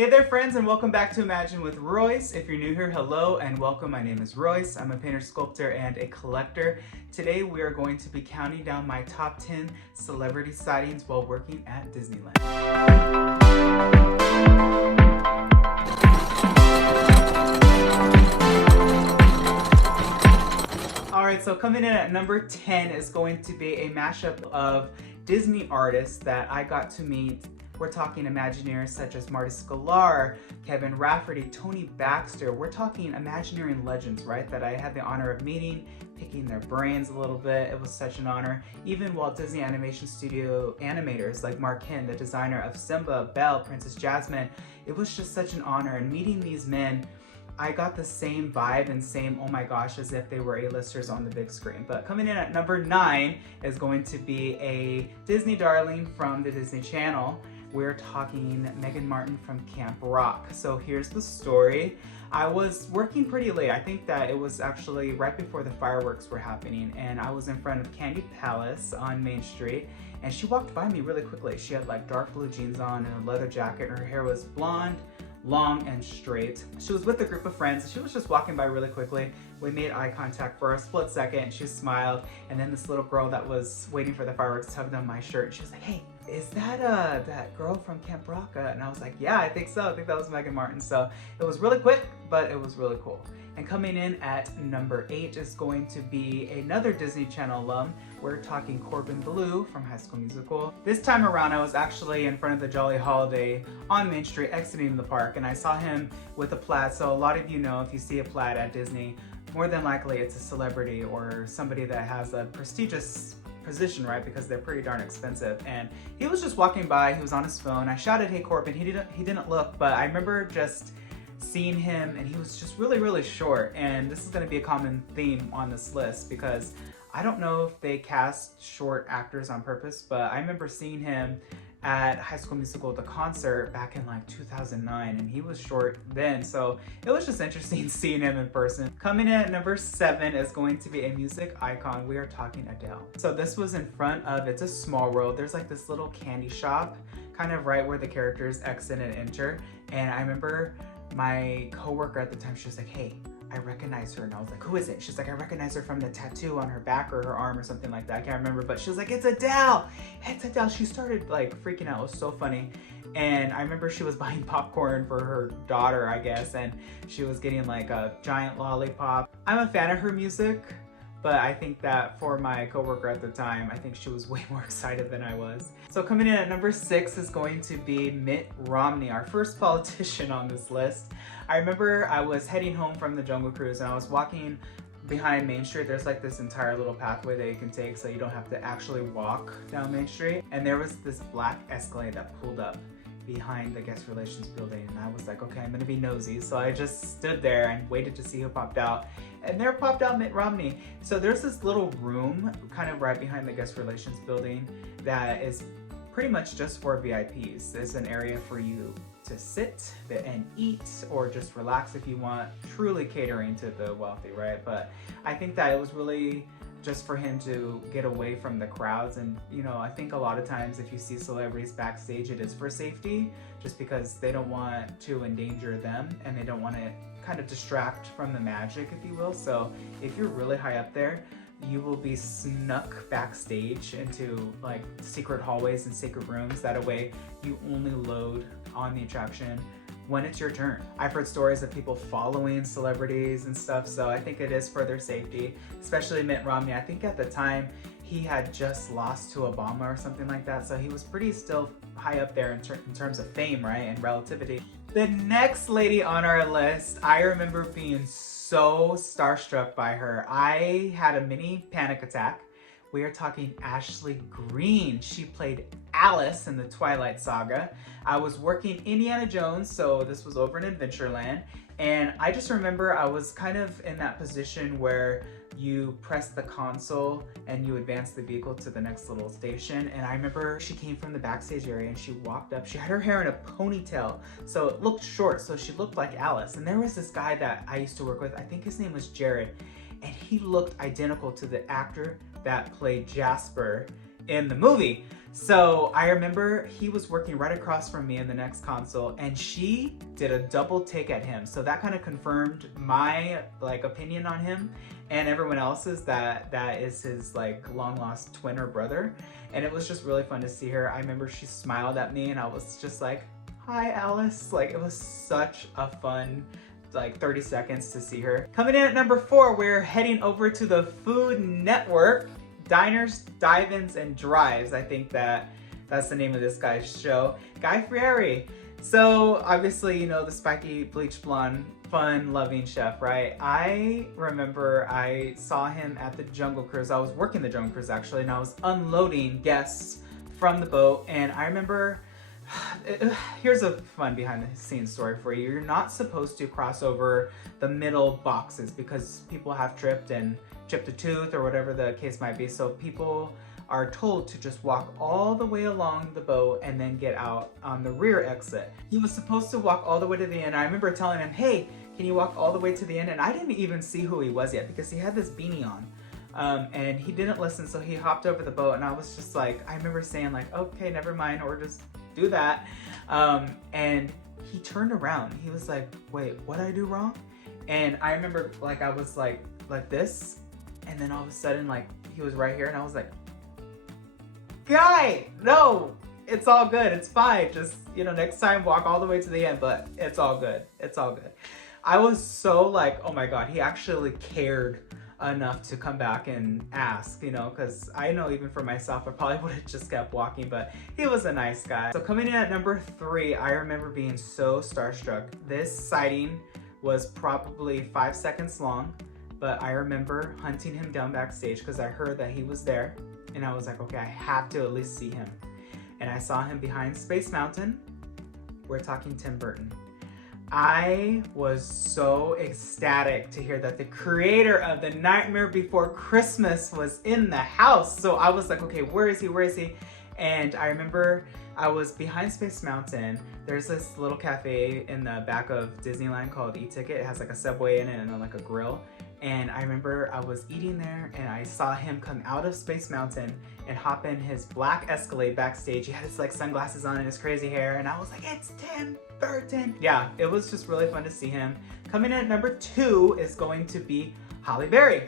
Hey there friends, and welcome back to Imagine with Royce. If you're new here, hello and welcome. My name is Royce. I'm a painter, sculptor, and a collector. Today we are going to be counting down my top 10 celebrity sightings while working at Disneyland. Alright, so coming in at number 10 is going to be a mashup of Disney artists that I got to meet. We're talking Imagineers such as Marty Sklar, Kevin Rafferty, Tony Baxter. We're talking Imagineering legends, right? That I had the honor of meeting, picking their brains a little bit. It was such an honor. Even Walt Disney Animation Studio animators like Mark Hinn, the designer of Simba, Belle, Princess Jasmine. It was just such an honor. And meeting these men, I got the same vibe and same, oh my gosh, as if they were A-listers on the big screen. But coming in at number 9 is going to be a Disney darling from the Disney Channel. We're talking Megan Martin from Camp Rock. So here's the story. I was working pretty late. I think that it was actually right before the fireworks were happening, and I was in front of Candy Palace on Main Street, and she walked by me really quickly. She had like dark blue jeans on and a leather jacket, and her hair was blonde, long and straight. She was with a group of friends. She was just walking by really quickly. We made eye contact for a split second. She smiled, and then this little girl that was waiting for the fireworks tugged on my shirt, and she was like, "Hey, is that that girl from Camp Rock?" And I was like, "Yeah, I think so. I think that was Megan Martin." So it was really quick, but it was really cool. And coming in at number 8 is going to be another Disney Channel alum. We're talking Corbin Bleu from High School Musical. This time around, I was actually in front of the Jolly Holiday on Main Street exiting the park, and I saw him with a plaid. So a lot of you know, if you see a plaid at Disney, more than likely it's a celebrity or somebody that has a prestigious position, right? Because they're pretty darn expensive. And he was just walking by, he was on his phone. I shouted, "Hey Corbin." He didn't look, but I remember just seeing him, and he was just really short. And this is going to be a common theme on this list because I don't know if they cast short actors on purpose, but I remember seeing him at High School Musical, the concert, back in like 2009, and he was short then, so it was just interesting seeing him in person. Coming in at number 7 is going to be a music icon. We are talking Adele. So this was in front of It's a Small World. There's like this little candy shop kind of right where the characters exit and enter, and I remember my coworker at the time, she was like, "Hey, I recognize her." And I was like, "Who is it?" She's like, "I recognize her from the tattoo on her back or her arm or something like that. I can't remember." But she was like, "It's Adele! It's Adele!" She started like freaking out. It was so funny. And I remember she was buying popcorn for her daughter, I guess, and she was getting like a giant lollipop. I'm a fan of her music, but I think that for my coworker at the time, I think she was way more excited than I was. So coming in at number 6 is going to be Mitt Romney, our first politician on this list. I remember I was heading home from the Jungle Cruise, and I was walking behind Main Street. There's like this entire little pathway that you can take so you don't have to actually walk down Main Street. And there was this black Escalade that pulled up behind the guest relations building, and I was like, okay, I'm gonna be nosy. So I just stood there and waited to see who popped out, and there popped out Mitt Romney. So there's this little room kind of right behind the guest relations building that is pretty much just for VIPs. There's an area for you to sit and eat or just relax if you want, truly catering to the wealthy, right? But I think that it was really just for him to get away from the crowds. And you know, I think a lot of times if you see celebrities backstage, it is for safety, just because they don't want to endanger them and they don't want to kind of distract from the magic, if you will. So if you're really high up there, you will be snuck backstage into like secret hallways and secret rooms. That way you only load on the attraction when it's your turn. I've heard stories of people following celebrities and stuff, so I think it is for their safety, especially Mitt Romney. I think at the time he had just lost to Obama or something like that, so he was pretty still high up there in terms of fame, right, and relativity. The next lady on our list, I remember being so starstruck by her. I had a mini panic attack. We are talking Ashley Greene. She played Alice in the Twilight Saga. I was working Indiana Jones, so this was over in Adventureland, and I just remember I was kind of in that position where you press the console and you advance the vehicle to the next little station. And I remember she came from the backstage area and she walked up. She had her hair in a ponytail, so it looked short, so she looked like Alice. And there was this guy that I used to work with, I think his name was Jared, and he looked identical to the actor that played Jasper in the movie. So I remember he was working right across from me in the next console, and she did a double take at him. So that kind of confirmed my like opinion on him and everyone else's, that is his like long lost twin or brother. And it was just really fun to see her. I remember she smiled at me and I was just like, hi Alice. Like, it was such a fun like 30 seconds to see her. Coming in at number 4, we're heading over to the Food Network. Diners, Dive-Ins, and Drives. I think that's the name of this guy's show. Guy Fieri. So obviously, you know, the spiky bleach blonde, fun loving chef, right? I remember I saw him at the Jungle Cruise. I was working the Jungle Cruise actually, and I was unloading guests from the boat. And I remember, here's a fun behind the scenes story for you. You're not supposed to cross over the middle boxes because people have tripped and chipped a tooth or whatever the case might be. So people are told to just walk all the way along the boat and then get out on the rear exit. He was supposed to walk all the way to the end. I remember telling him, hey, can you walk all the way to the end? And I didn't even see who he was yet because he had this beanie on. And he didn't listen, so he hopped over the boat, and I was just like, I remember saying like, okay, never mind, or just do that. And he turned around. He was like, wait, what did I do wrong? And I remember like I was like this. And then all of a sudden, like, he was right here, and I was like, guy, no, it's all good. It's fine. Just, you know, next time walk all the way to the end, but it's all good. It's all good. I was so like, oh my God, he actually cared enough to come back and ask, you know, because I know even for myself, I probably would have just kept walking, but he was a nice guy. So coming in at number 3, I remember being so starstruck. This sighting was probably 5 seconds long. But I remember hunting him down backstage because I heard that he was there. And I was like, okay, I have to at least see him. And I saw him behind Space Mountain. We're talking Tim Burton. I was so ecstatic to hear that the creator of The Nightmare Before Christmas was in the house. So I was like, okay, where is he? Where is he? And I remember I was behind Space Mountain. There's this little cafe in the back of Disneyland called E-Ticket. It has like a Subway in it and like a grill. And I remember I was eating there and I saw him come out of Space Mountain and hop in his black Escalade backstage. He had his like sunglasses on and his crazy hair, and I was like, it's Tim Burton. Yeah, it was just really fun to see him. Coming in at number 2 is going to be Halle Berry.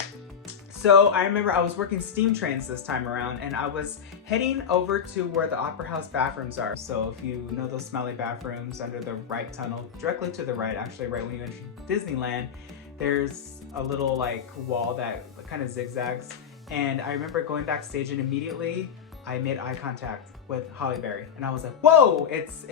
So I remember I was working steam trains this time around, and I was heading over to where the Opera House bathrooms are. So if you know those smelly bathrooms under the right tunnel, directly to the right, actually right when you enter Disneyland, there's a little like wall that kind of zigzags. And I remember going backstage, and immediately I made eye contact with Halle Berry, and I was like, whoa, it's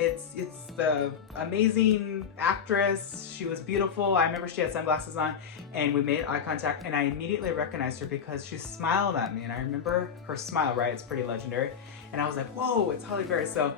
the amazing actress. She was beautiful. I remember she had sunglasses on, and we made eye contact, and I immediately recognized her because she smiled at me, and I remember her smile, right? It's pretty legendary. And I was like, whoa, it's Halle Berry. So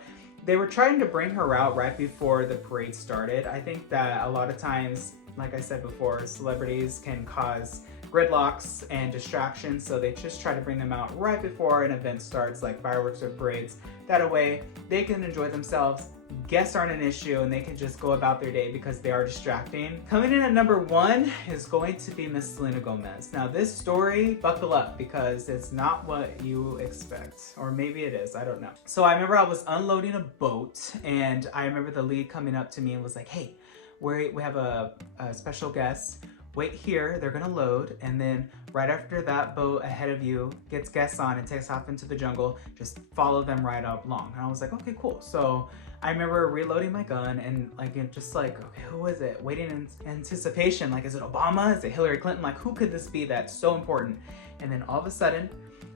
they were trying to bring her out right before the parade started. I think that a lot of times, like I said before, celebrities can cause gridlocks and distractions, so they just try to bring them out right before an event starts, like fireworks or parades. That way they can enjoy themselves, guests aren't an issue, and they can just go about their day because they are distracting. Coming in at number 1 is going to be Miss Selena Gomez. Now this story, buckle up, because it's not what you expect, or maybe it is, I don't know. So I remember I was unloading a boat, and I remember the lead coming up to me and was like, hey, we have a special guest. Wait here, they're gonna load, and then right after that boat ahead of you gets guests on and takes off into the jungle, just follow them right up along. And I was like, okay, cool. So I remember reloading my gun and like just like, okay, who is it? Waiting in anticipation, like, is it Obama? Is it Hillary Clinton? Like, who could this be that's so important? And then all of a sudden,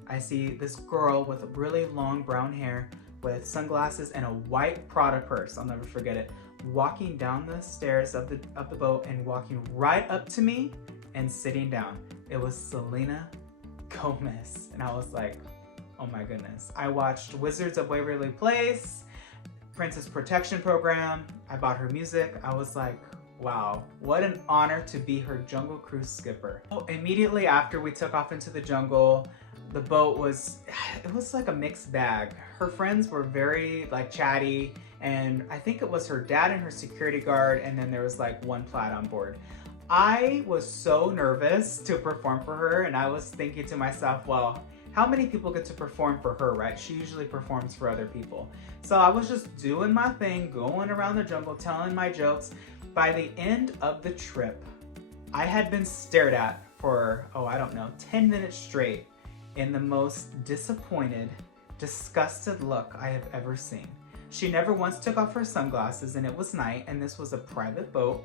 I see this girl with really long brown hair with sunglasses and a white Prada purse, I'll never forget it, walking down the stairs of the boat and walking right up to me and sitting down. It was Selena Gomez. And I was like, oh my goodness. I watched Wizards of Waverly Place, Princess Protection Program. I bought her music. I was like, wow, what an honor to be her Jungle Cruise skipper. Oh, immediately after we took off into the jungle, the boat was like a mixed bag. Her friends were very like chatty, and I think it was her dad and her security guard, and then there was like one plaid on board. I was so nervous to perform for her, and I was thinking to myself, well, how many people get to perform for her, right? She usually performs for other people. So I was just doing my thing, going around the jungle, telling my jokes. By the end of the trip, I had been stared at for, I don't know, 10 minutes straight in the most disappointed, disgusted look I have ever seen. She never once took off her sunglasses, and it was night, and this was a private boat.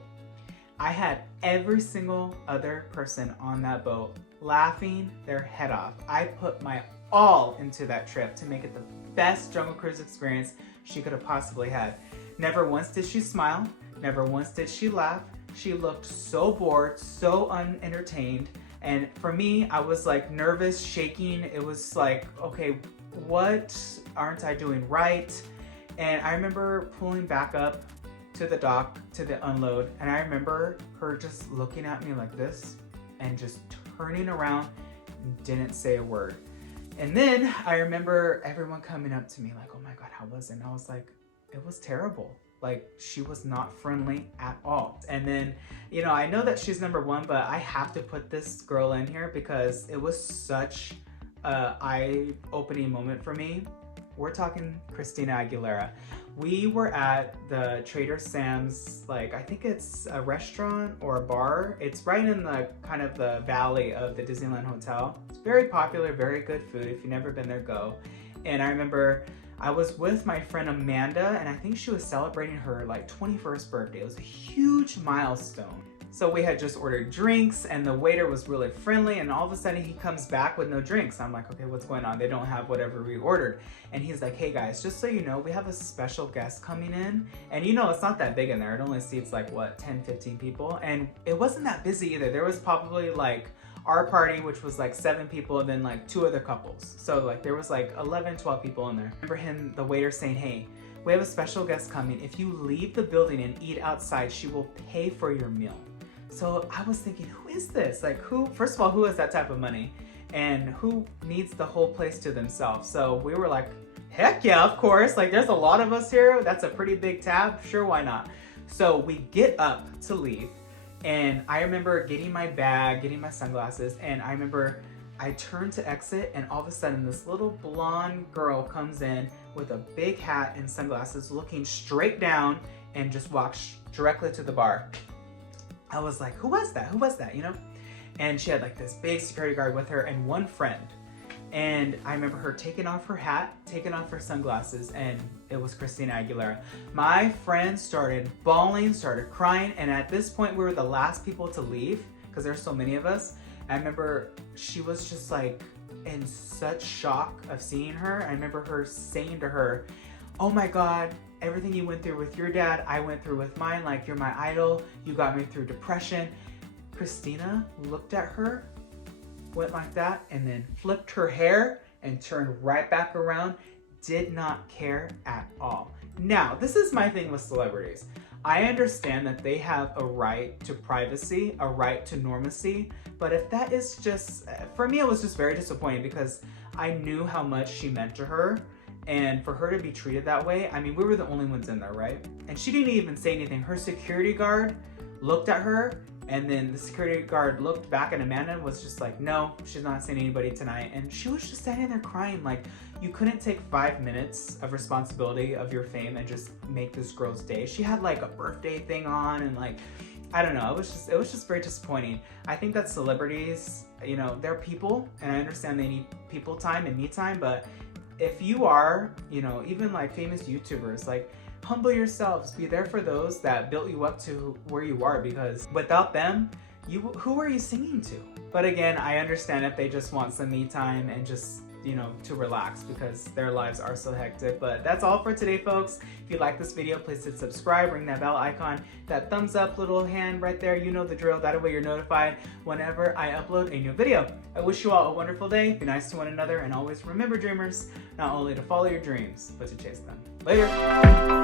I had every single other person on that boat laughing their head off. I put my all into that trip to make it the best Jungle Cruise experience she could have possibly had. Never once did she smile. Never once did she laugh. She looked so bored, so unentertained. And for me, I was like nervous, shaking. It was like, okay, what aren't I doing right? And I remember pulling back up to the dock to the unload, and I remember her just looking at me like this and just turning around and didn't say a word. And then I remember everyone coming up to me like, oh my God, how was it? And I was like, it was terrible. Like, she was not friendly at all. And then, you know, I know that she's number one, but I have to put this girl in here because it was such a eye-opening moment for me. We're talking Christina Aguilera. We were at the Trader Sam's, like, I think it's a restaurant or a bar. It's right in the kind of the valley of the Disneyland Hotel. It's very popular, very good food. If you've never been there, go. And I remember I was with my friend Amanda, and I think she was celebrating her like 21st birthday. It was a huge milestone. So we had just ordered drinks, and the waiter was really friendly, and all of a sudden he comes back with no drinks. I'm like, okay, what's going on? They don't have whatever we ordered. And he's like, hey guys, just so you know, we have a special guest coming in. And you know, it's not that big in there. It only seats like, what, 10, 15 people? And it wasn't that busy either. There was probably like our party, which was like 7 people, and then like 2 other couples. So like there was like 11, 12 people in there. I remember him, the waiter, saying, hey, we have a special guest coming. If you leave the building and eat outside, she will pay for your meal. So I was thinking, who is this? Like, who, first of all, who has that type of money? And who needs the whole place to themselves? So we were like, heck yeah, of course. Like, there's a lot of us here. That's a pretty big tab. Sure, why not? So we get up to leave. And I remember getting my bag, getting my sunglasses. And I remember I turned to exit, and all of a sudden this little blonde girl comes in with a big hat and sunglasses, looking straight down, and just walks directly to the bar. I was like, who was that? Who was that, you know? And she had like this big security guard with her and one friend. And I remember her taking off her hat, taking off her sunglasses, and it was Christina Aguilera. My friend started bawling, started crying, and at this point we were the last people to leave because there's so many of us. I remember she was just like in such shock of seeing her. I remember her saying to her, oh my God, everything you went through with your dad, I went through with mine. Like, you're my idol. You got me through depression. Christina looked at her, went like that, and then flipped her hair and turned right back around. Did not care at all. Now, this is my thing with celebrities. I understand that they have a right to privacy, a right to normacy, but if that is just, for me, it was just very disappointing because I knew how much she meant to her. And for her to be treated that way, I mean, we were the only ones in there, right? And she didn't even say anything. Her security guard looked at her, and then the security guard looked back at Amanda and was just like, no, she's not seeing anybody tonight. And she was just standing there crying. Like, you couldn't take 5 minutes of responsibility of your fame and just make this girl's day. She had like a birthday thing on, and like, I don't know, it was just very disappointing. I think that celebrities, you know, they're people, and I understand they need people time and me time, but if you are, you know, even like famous YouTubers, like, humble yourselves, be there for those that built you up to where you are, because without them, who are you singing to? But again, I understand if they just want some me time and just, you know, to relax because their lives are so hectic. But that's all for today, folks. If you like this video, please hit subscribe, ring that bell icon, that thumbs up little hand right there. You know the drill. That way you're notified whenever I upload a new video. I wish you all a wonderful day. Be nice to one another, and always remember, dreamers, not only to follow your dreams, but to chase them. Later.